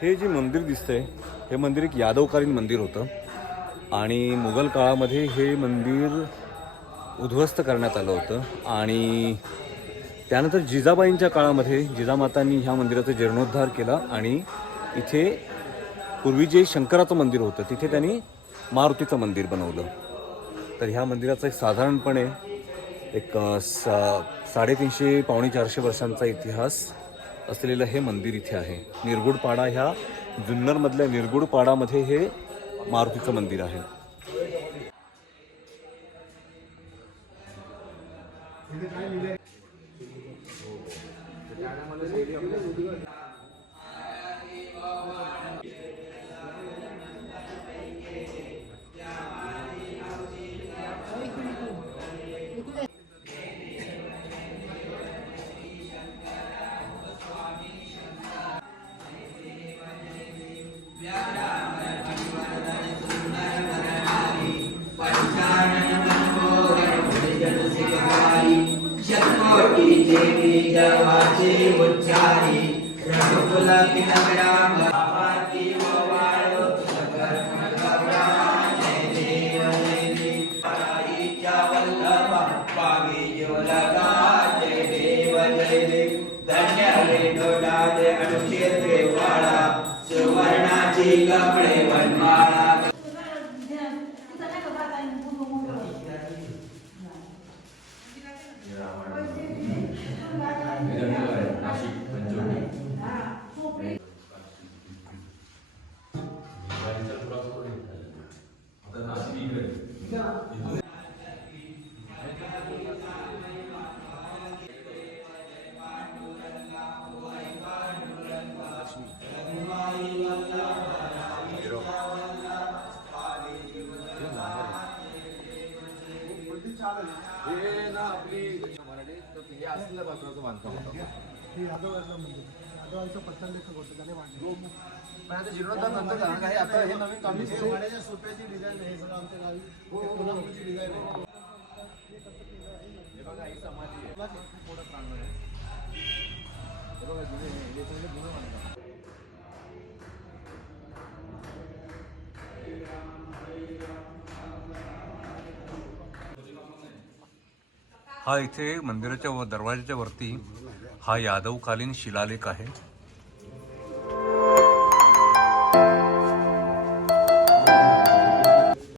हे जे मंदिर दिसतंय हे मंदिर एक यादवकालीन मंदिर होतं आणि मुघल काळामध्ये हे मंदिर उद्ध्वस्त करण्यात आलं होतं आणि त्यानंतर जिजाबाईंच्या काळामध्ये जिजामातांनी ह्या मंदिराचा जीर्णोद्धार केला आणि इथे पूर्वी जे शंकराचं मंदिर होतं तिथे त्यांनी मारुतीचं मंदिर बनवलं. तर ह्या मंदिराचा एक साधारणपणे एक 350 पावणे 400 वर्षांचा इतिहास असलेलं हे मंदिर इथे आहे. निरगुडपाडा ह्या जुन्नरमधल्या निरगुडपाडामध्ये हे मारुतीचं मंदिर आहे. आता जीर्णोद्धार नंतर झाला काय आता हे नवीन काम वाड्याच्या सोप्याची डिझाइन आहे सगळं आमच्या गावी कोल्हापूरची डिझाइन आहे. हे बघा ही समाधी आहे खूप मोठं प्रांगण आहे. हे बघा जुने हे सगळे जुनं म्हणतात. हा इथे मंदिराच्या दरवाजाच्या वरती हा यादवकालीन शिलालेख आहे.